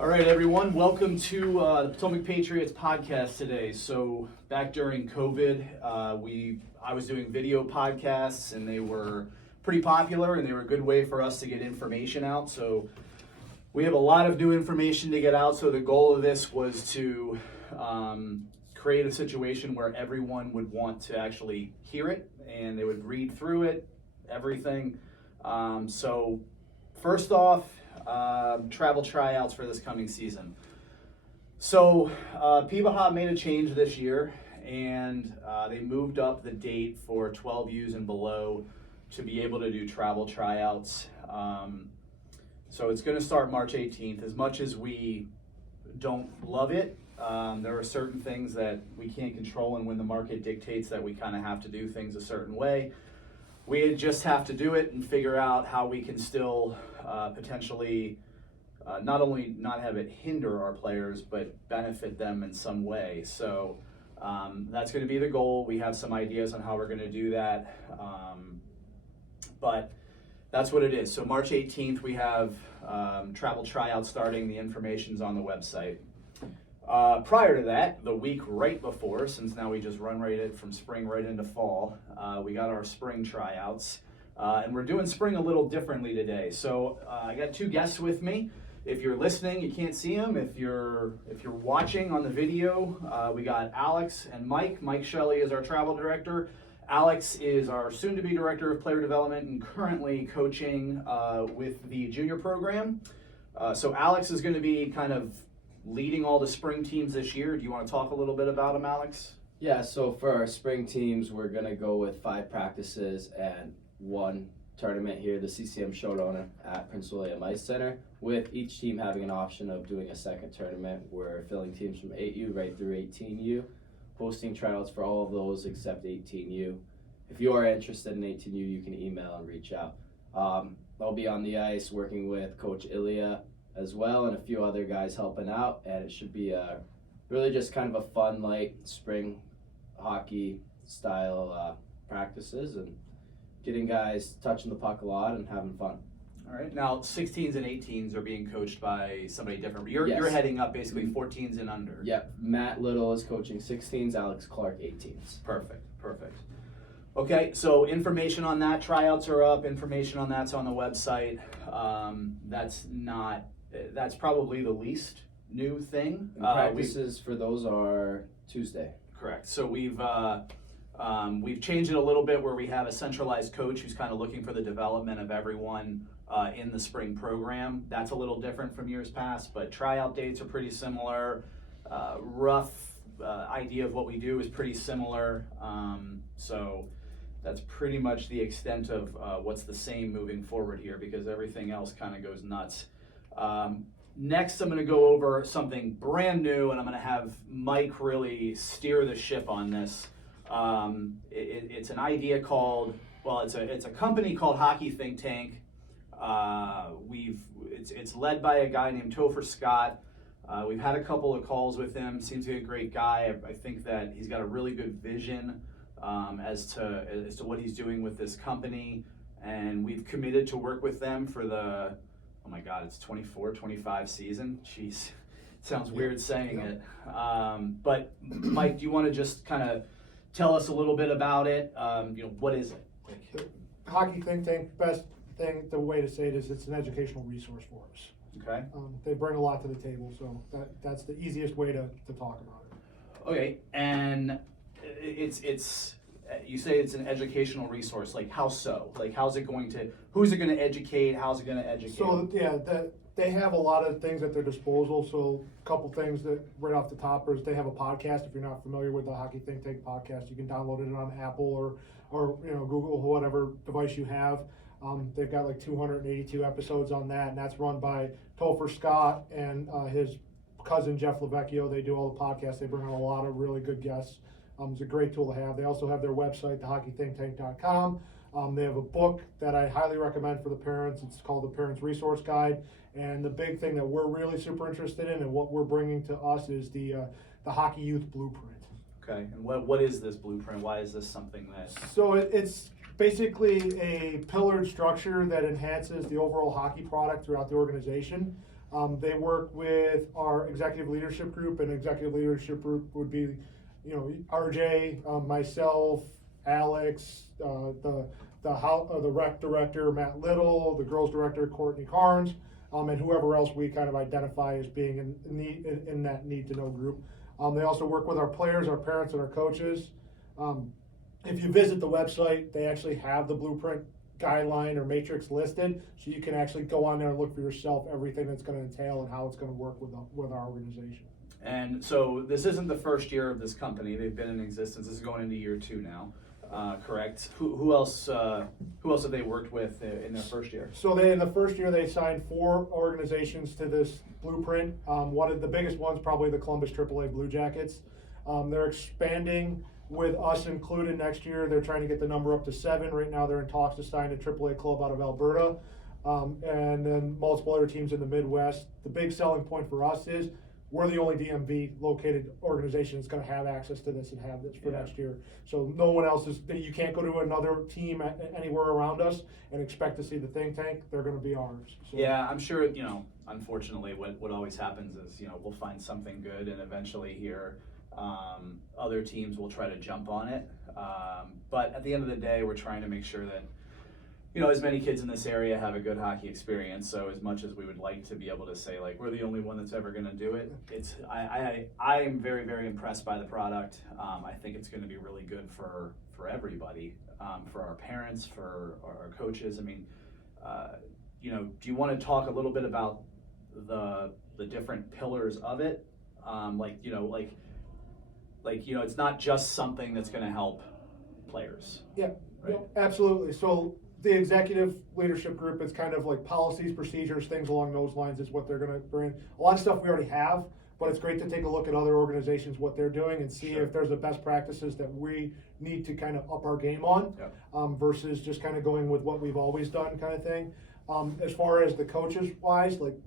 All right, everyone. Welcome to the Potomac Patriots podcast today. So back during COVID, I was doing video podcasts, and they were pretty popular, and they were a good way for us to get information out. So we have a lot of new information to get out. So the goal of this was to create a situation where everyone would want to actually hear it, and they would read through it, everything. So first off, travel tryouts for this coming season. So PBHA made a change this year, and they moved up the date for 12Us and below to be able to do travel tryouts. So it's going to start March 18th. As much as we don't love it, there are certain things that we can't control, and when the market dictates that we kind of have to do things a certain way, we just have to do it and figure out how we can still potentially not only not have it hinder our players, but benefit them in some way. So that's going to be the goal. We have some ideas on how we're going to do that, but that's what it is. So March 18th, we have travel tryouts starting. The information's on the website. Prior to that, the week right before, since now we just run from spring right into fall, we got our spring tryouts. And we're doing spring a little differently today. So I got two guests with me. If you're listening, you can't see them. If you're watching on the video, we got Alex and Mike. Mike Shelley is our travel director. Alex is our soon-to-be director of player development and currently coaching with the junior program. So Alex is going to be kind of leading all the spring teams this year. Do you want to talk a little bit about them, Alex? Yeah, so for our spring teams, we're going to go with 5 practices and 1 tournament here, the CCM Showdown at Prince William Ice Center, with each team having an option of doing a second tournament. We're filling teams from 8U right through 18U, hosting tryouts for all of those except 18U. If you are interested in 18U, you can email and reach out. I'll be on the ice working with Coach Ilya as well, and a few other guys helping out, and it should be really just kind of a fun, light spring hockey style practices, and getting guys touching the puck a lot and having fun. All right. Now, 16s and 18s are being coached by somebody different. You're heading up basically 14s and under. Yep. Matt Little is coaching 16s, Alex Clark 18s. Perfect. Okay, so information on that, tryouts are up, information on that's on the website. That's probably the least new thing. Practices for those are Tuesday. Correct. So we've changed it a little bit where we have a centralized coach who's kind of looking for the development of everyone in the spring program. That's a little different from years past, but tryout dates are pretty similar. Rough idea of what we do is pretty similar. So that's pretty much the extent of what's the same moving forward here, because everything else kind of goes nuts. Next, I'm going to go over something brand new, and I'm going to have Mike really steer the ship on this. It's an idea called, it's a company called Hockey Think Tank. It's led by a guy named Topher Scott. We've had a couple of calls with him. Seems to be a great guy. I think that he's got a really good vision as to what he's doing with this company, and we've committed to work with them for the, oh my God, it's 24-25 season. Jeez, sounds weird saying it. But Mike, do you want to just kind of tell us a little bit about it? What is it? Hockey Think Tank, best thing, the way to say it is it's an educational resource for us. Okay. They bring a lot to the table, so that's the easiest way to talk about it. Okay, and it's you say it's an educational resource. Like, how so? Like, who's it going to educate? How's it going to educate? So yeah, they have a lot of things at their disposal. So a couple things that right off the top is they have a podcast. If you're not familiar with the Hockey Think Tank podcast, you can download it on Apple or Google, whatever device you have. They've got like 282 episodes on that, and that's run by Topher Scott and his cousin Jeff Lavecchio. They do all the podcasts. They bring on a lot of really good guests. It's a great tool to have. They also have their website, thehockeythinktank.com. They have a book that I highly recommend for the parents. It's called The Parents Resource Guide. And the big thing that we're really super interested in and what we're bringing to us is the Hockey Youth Blueprint. Okay, and what is this blueprint? Why is this something that... So it's basically a pillared structure that enhances the overall hockey product throughout the organization. They work with our executive leadership group, and executive leadership group would be, RJ, myself, Alex, the rec director, Matt Little, the girls director, Courtney Carnes, and whoever else we kind of identify as being in that need to know group. They also work with our players, our parents, and our coaches. If you visit the website, they actually have the blueprint guideline or matrix listed, so you can actually go on there and look for yourself everything that's going to entail and how it's going to work with our organization. And so this isn't the first year of this company. They've been in existence. This is going into year 2 now, correct? Who else have they worked with in their first year? So in the first year, they signed 4 organizations to this blueprint. One of the biggest ones, probably the Columbus AAA Blue Jackets. They're expanding with us included next year. They're trying to get the number up to 7. Right now, they're in talks to sign a AAA club out of Alberta, and then multiple other teams in the Midwest. The big selling point for us is we're the only DMV located organization that's going to have access to this and have this for next year. So no one else is. You can't go to another team anywhere around us and expect to see the think tank. They're going to be ours. So. Yeah, I'm sure. Unfortunately, what always happens is we'll find something good, and eventually here other teams will try to jump on it. But at the end of the day, we're trying to make sure that as many kids in this area have a good hockey experience. So as much as we would like to be able to say like we're the only one that's ever going to do it, I am very, very impressed by the product. I think it's going to be really good for everybody, for our parents, for our coaches. I mean, do you want to talk a little bit about the different pillars of it? It's not just something that's going to help players. Yeah, right? Absolutely. So the executive leadership group, it's kind of like policies, procedures, things along those lines is what they're going to bring. A lot of stuff we already have, but it's great to take a look at other organizations, what they're doing, and see if there's the best practices that we need to kind of up our game on, versus just kind of going with what we've always done kind of thing. As far as the coaches wise, like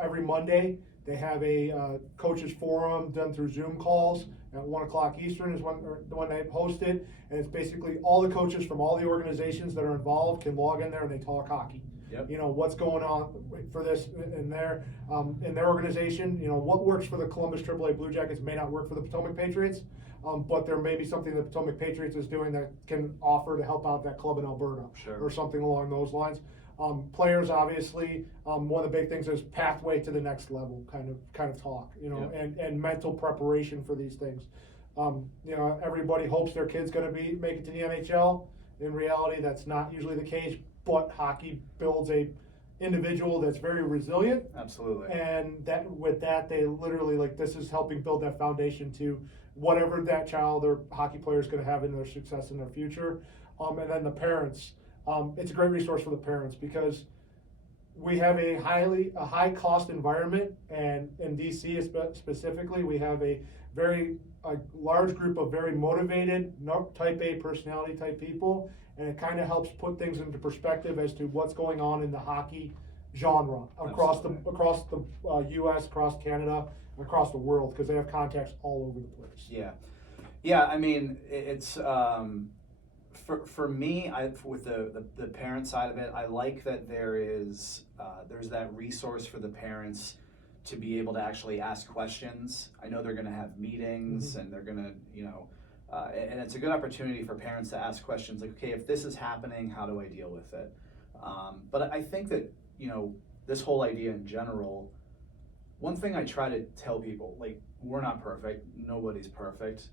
every Monday, they have a coaches forum done through Zoom calls at 1:00 Eastern is the one they posted, and it's basically all the coaches from all the organizations that are involved can log in there and they talk hockey. Yep. What's going on for this in their organization. What works for the Columbus AAA Blue Jackets may not work for the Potomac Patriots, but there may be something the Potomac Patriots is doing that can offer to help out that club in Alberta, or something along those lines. Players, obviously, one of the big things is pathway to the next level kind of talk, and mental preparation for these things. Everybody hopes their kid's going to make it to the NHL. In reality, that's not usually the case, but hockey builds a individual that's very resilient. Absolutely. And with that, they literally, this is helping build that foundation to whatever that child or hockey player is going to have in their success in their future. And then the parents. It's a great resource for the parents because we have a high cost environment, and in DC specifically, we have a very large group of very motivated type A personality type people, and it kind of helps put things into perspective as to what's going on in the hockey genre across the U.S., across Canada, across the world, because they have contacts all over the place. Yeah. I mean, it's. For me, with the parent side of it, I like that there's that resource for the parents to be able to actually ask questions. I know they're going to have meetings, and they're going to, and it's a good opportunity for parents to ask questions like, okay, if this is happening, how do I deal with it? But I think that, this whole idea in general, one thing I try to tell people, like, we're not perfect, nobody's perfect,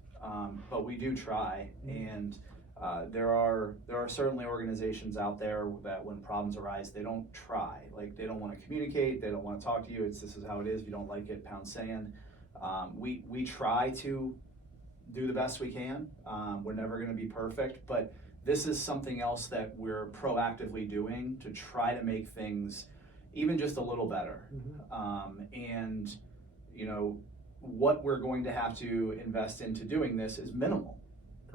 but we do try, and there are certainly organizations out there that when problems arise, they don't try. Like, they don't want to communicate, they don't want to talk to you. This is how it is. If you don't like it, pound sand. We try to do the best we can. We're never going to be perfect, but this is something else that we're proactively doing to try to make things even just a little better. And what we're going to have to invest into doing this is minimal.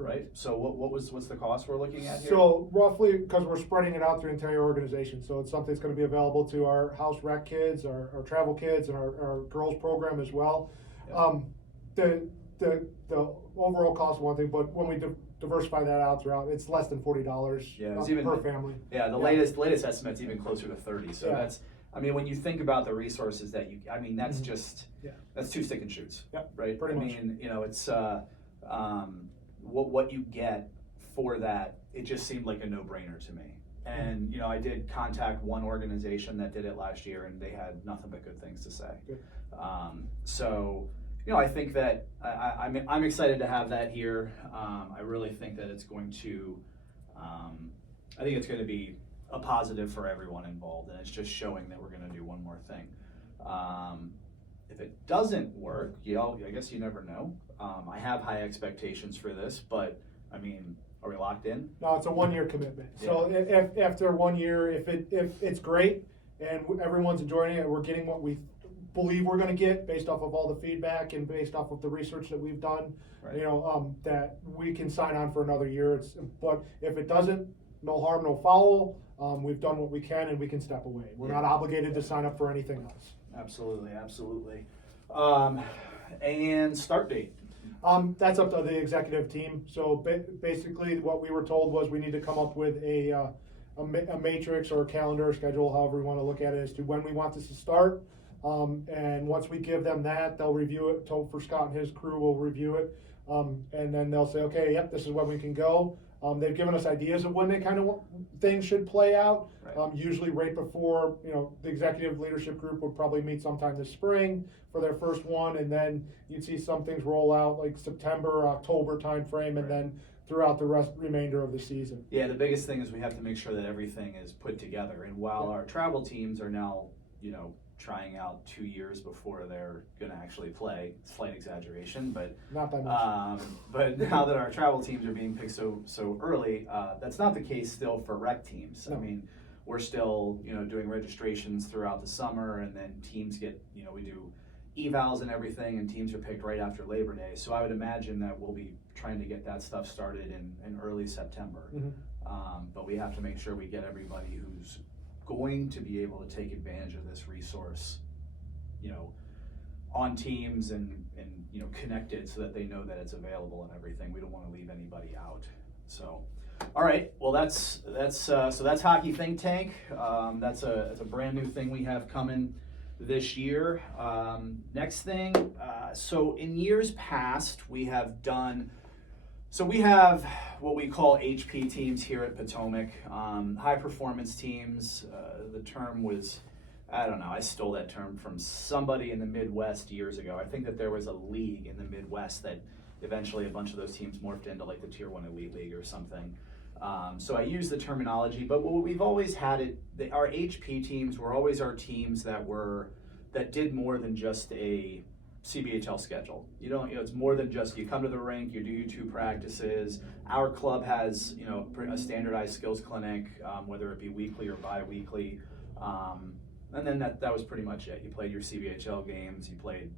Right. So what's the cost we're looking at here? So roughly, because we're spreading it out through the entire organization, so it's something that's going to be available to our house rec kids, our travel kids, and our girls program as well. The overall cost is one thing, but when we diversify that out throughout, it's less than $40 per family. Yeah, the latest estimate's even closer to 30. So I mean, when you think about the resources that that's Mhm. just, Yeah. that's two stick and shoots. Yep, Right? pretty I much. mean, it's, what you get for that, it just seemed like a no-brainer to me. And, I did contact one organization that did it last year, and they had nothing but good things to say. Good. So, I think that I'm excited to have that here. I really think that it's going to, I think it's going to be a positive for everyone involved, and it's just showing that we're going to do one more thing. If it doesn't work, I guess you never know. I have high expectations for this, but I mean, are we locked in? No, it's a 1-year commitment. So if after 1 year, if it's great and everyone's enjoying it and we're getting what we believe we're going to get based off of all the feedback and based off of the research that we've done, Right. that we can sign on for another year. But if it doesn't, no harm, no foul. We've done what we can and we can step away. We're not obligated to sign up for anything else. Absolutely. And start date. That's up to the executive team. So basically, what we were told was we need to come up with a matrix or a calendar or schedule, however we want to look at it, as to when we want this to start. And once we give them that, they'll review it. For Scott and his crew will review it, and then they'll say, okay, yep, this is when we can go. They've given us ideas of when they kind of want things should play out. Right. Usually right before, the executive leadership group would probably meet sometime this spring for their first one, and then you'd see some things roll out like September, October timeframe, and then throughout the remainder of the season. Yeah, the biggest thing is we have to make sure that everything is put together. And while our travel teams are now, trying out 2 years before they're going to actually play, slight exaggeration, but Not that much. but now that our travel teams are being picked so early, that's not the case still for rec teams. No. I mean, we're still doing registrations throughout the summer, and then teams get we do evals and everything, and teams are picked right after Labor Day. So I would imagine that we'll be trying to get that stuff started in early September. Mhm. But we have to make sure we get everybody who's going to be able to take advantage of this resource, on teams and connected so that they know that it's available and everything. We don't want to leave anybody out. So, all right. Well, that's Hockey Think Tank. That's a brand new thing we have coming this year. Next thing. So in years past, we have done. So we have what we call HP teams here at Potomac, high performance teams. The term was, I don't know, I stole that term from somebody in the Midwest years ago. I think that there was a league in the Midwest that eventually a bunch of those teams morphed into like the Tier 1 Elite League or something. So I use the terminology, but what we've always had our HP teams were always our teams that did more than just a CBHL schedule. It's more than just you come to the rink, you do your 2 practices. Our club has, a standardized skills clinic, whether it be weekly or bi-weekly. And then that was pretty much it. You played your CBHL games, you played,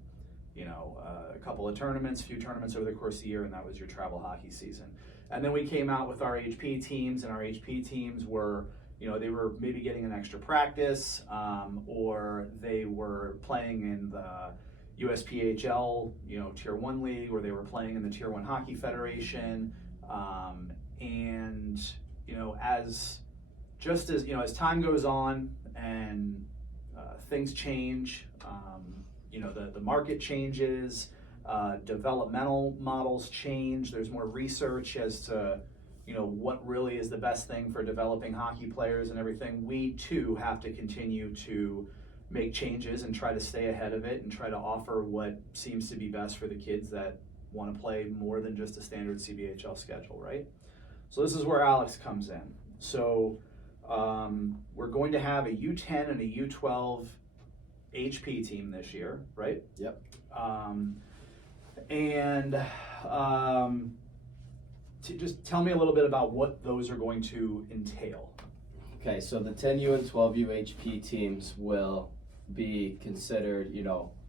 a couple of tournaments, a few tournaments over the course of the year, and that was your travel hockey season. And then we came out with our HP teams, and our HP teams were, they were maybe getting an extra practice, or they were playing in the USPHL, Tier 1 league, or they were playing in the Tier 1 Hockey Federation, and as time goes on and things change, the market changes, developmental models change. There's more research as to what really is the best thing for developing hockey players and everything. We too have to continue to make changes and try to stay ahead of it and try to offer what seems to be best for the kids that want to play more than just a standard CBHL schedule, right? So this is where Alex comes in. So we're going to have a U10 and a U12 HP team this year, right? Yep. Just tell me a little bit about what those are going to entail. Okay, so the 10U and 12U HP teams will be considered,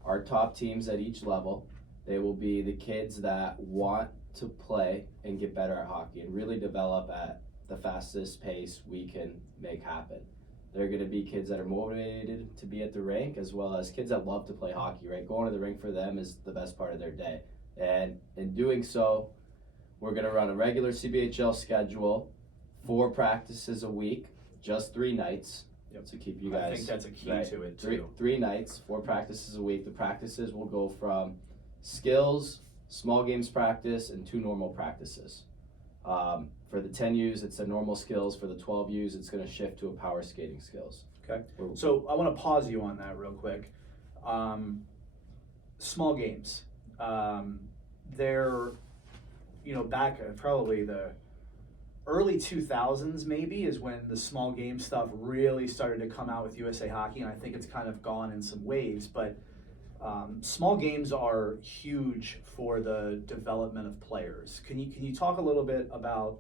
our top teams at each level. They will be the kids that want to play and get better at hockey and really develop at the fastest pace we can make happen. They're going to be kids that are motivated to be at the rink, as well as kids that love to play hockey, right? Going to the rink for them is the best part of their day. And in doing so, we're going to run a regular CBHL schedule, 4 practices a week, just 3 nights, Yep. to keep you guys. I think that's a key right, to it too. Three nights, 4 practices a week. The practices will go from skills, small games practice, and 2 normal practices. For the 10Us, it's a normal skills. For the 12Us, it's going to shift to a power skating skills. Okay. So I want to pause you on that real quick. Small games. They're, back probably the early 2000s maybe is when the small game stuff really started to come out with USA Hockey, and I think it's kind of gone in some waves, but small games are huge for the development of players. Can you talk a little bit about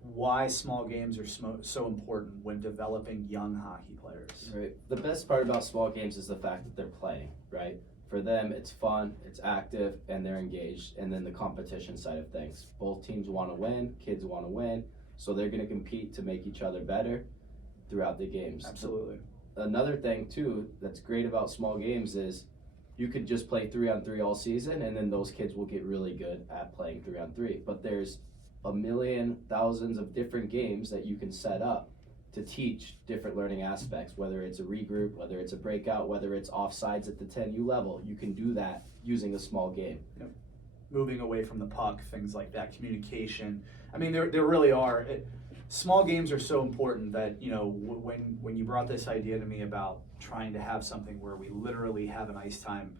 why small games are so important when developing young hockey players? Right. The best part about small games is the fact that they're playing, right? For them, it's fun, it's active, and they're engaged. And then the competition side of things. Both teams want to win, kids want to win, so they're going to compete to make each other better throughout the games. Absolutely. Another thing, too, that's great about small games is you could just play 3-on-3 all season, and then those kids will get really good at playing 3-on-3. But there's a million, thousands of different games that you can set up to teach different learning aspects, whether it's a regroup, whether it's a breakout, whether it's offsides at the 10U level. You can do that using a small game. Yep. Moving away from the puck, things like that, communication. I mean, there really are. Small games are so important that, when you brought this idea to me about trying to have something where we literally have an ice time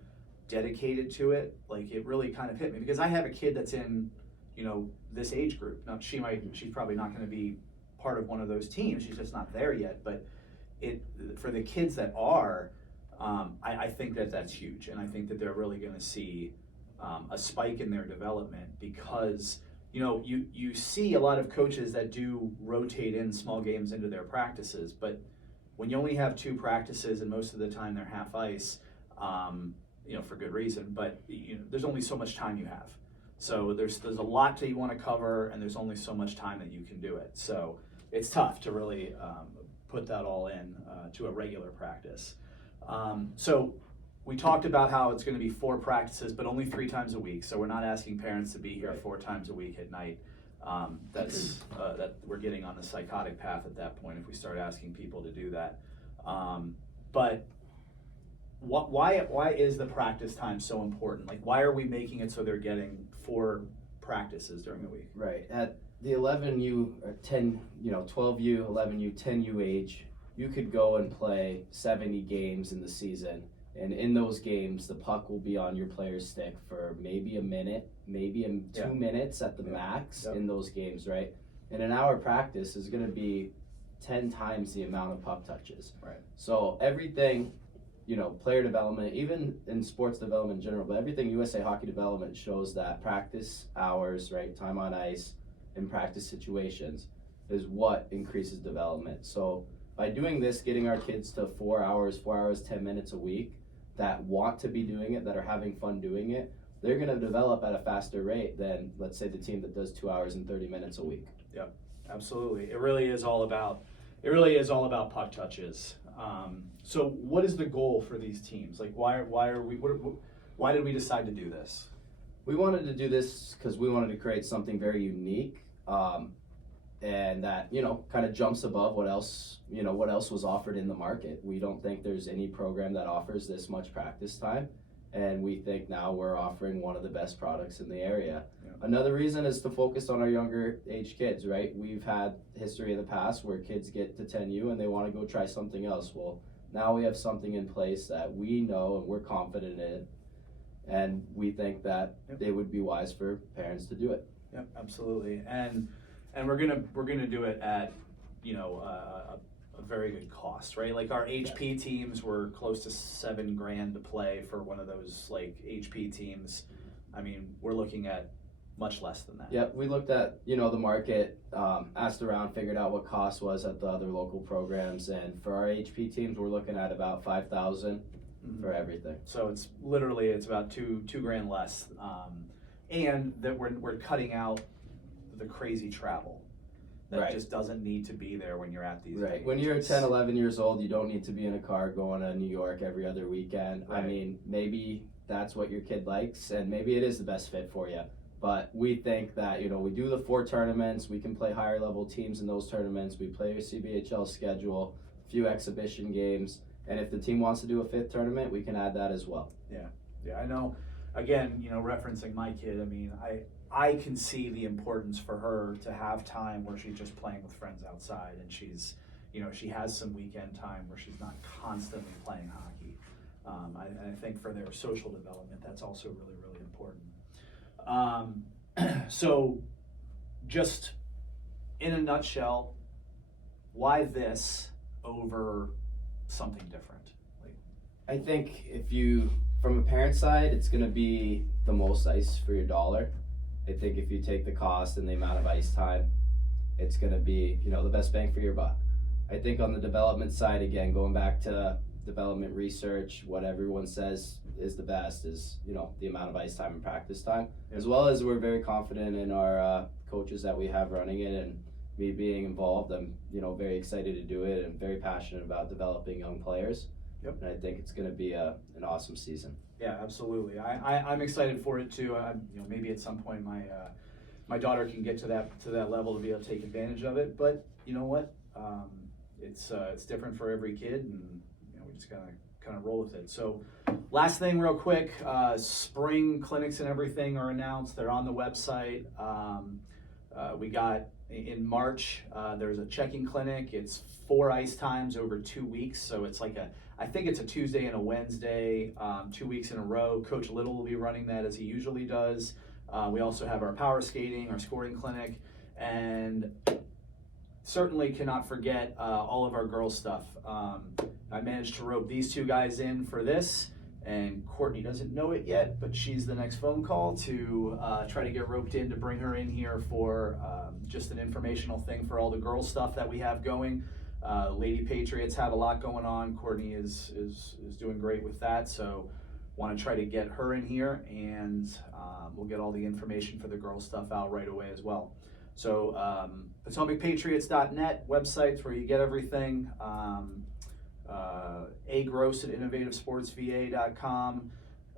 dedicated to it, like it really kind of hit me, because I have a kid that's in, this age group. Now she's probably not going to be part of one of those teams. She's just not there yet. But for the kids that are, I think that's huge, and I think that they're really going to see a spike in their development because you see a lot of coaches that do rotate in small games into their practices, but when you only have 2 practices and most of the time they're half ice, for good reason, but there's only so much time you have. So there's a lot that you want to cover, and there's only so much time that you can do it. So it's tough to really put that all in to a regular practice. So we talked about how it's going to be 4 practices, but only 3 times a week. So we're not asking parents to be here 4 times a week at night. That we're getting on the psychotic path at that point if we start asking people to do that. But why is the practice time so important? Like, why are we making it so they're getting 4 practices during the week? Right. At the 11U or 10, 12U, 11U, 10U age, you could go and play 70 games in the season. And in those games, the puck will be on your player's stick for maybe a minute, maybe 2 minutes at the max in those games, right? And an hour practice is going to be 10 times the amount of puck touches. Right. So everything, player development, even in sports development in general, but everything USA Hockey development shows that practice hours, right, time on ice in practice situations is what increases development. So by doing this, getting our kids to 4 hours, 10 minutes a week that want to be doing it, that are having fun doing it, they're going to develop at a faster rate than, let's say, the team that does 2 hours and 30 minutes a week. Yep, absolutely. It really is all about puck touches. So what is the goal for these teams? Like, why did we decide to do this? We wanted to do this because we wanted to create something very unique, and that kind of jumps above what else was offered in the market. We don't think there's any program that offers this much practice time, and we think now we're offering one of the best products in the area. Yeah. Another reason is to focus on our younger age kids, right? We've had history in the past where kids get to 10U and they want to go try something else. Well, now we have something in place that we know and we're confident in, and we think that it would be wise for parents to do it. Yep, absolutely. And we're gonna do it at a very good cost, right? Like our HP teams were close to $7,000 to play for one of those like HP teams. I mean, we're looking at much less than that. Yep, we looked at the market, asked around, figured out what cost was at the other local programs, and for our HP teams, we're looking at about $5,000 for everything. So it's about $2,000 less, and that we're cutting out the crazy travel that just doesn't need to be there when you're at these games. When you're 10, 11 years old, you don't need to be in a car going to New York every other weekend. Right. I mean, maybe that's what your kid likes, and maybe it is the best fit for you. But we think that, we do the 4 tournaments, we can play higher level teams in those tournaments, we play a CBHL schedule, a few exhibition games, and if the team wants to do a 5th tournament, we can add that as well. Yeah, I know. Again, referencing my kid, I mean, I can see the importance for her to have time where she's just playing with friends outside, and she's, she has some weekend time where she's not constantly playing hockey. I think for their social development, that's also really, really important. So, just in a nutshell, why this over something different? I think from a parent side, it's going to be the most ice for your dollar. I think if you take the cost and the amount of ice time, it's going to be, the best bang for your buck. I think on the development side, again, going back to development research, what everyone says is the best is, the amount of ice time and practice time, as well as we're very confident in our coaches that we have running it, and me being involved. I'm, very excited to do it and very passionate about developing young players. Yep. And I think it's going to be an awesome season. Yeah, absolutely. I'm excited for it too. Maybe at some point my daughter can get to that level to be able to take advantage of it. But you know what? It's different for every kid, and we just gotta kind of roll with it. So, last thing, real quick, spring clinics and everything are announced. They're on the website. We got in March. There's a checking clinic. It's 4 ice times over 2 weeks. So it's like I think it's a Tuesday and a Wednesday, 2 weeks in a row. Coach Little will be running that as he usually does. We also have our power skating, our scoring clinic, and certainly cannot forget all of our girls stuff. I managed to rope these 2 guys in for this, and Courtney doesn't know it yet, but she's the next phone call to try to get roped in to bring her in here for just an informational thing for all the girls stuff that we have going. Lady Patriots have a lot going on. Courtney is doing great with that, so want to try to get her in here, and we'll get all the information for the girls stuff out right away as well. So PotomacPatriots.net website's where you get everything. Gross at innovativesportsva.com.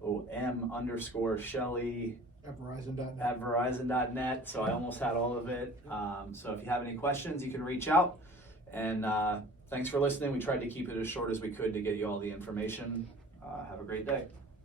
M_Shelley at Verizon.net. So I almost had all of it. So if you have any questions, you can reach out. And thanks for listening. We tried to keep it as short as we could to get you all the information. Have a great day.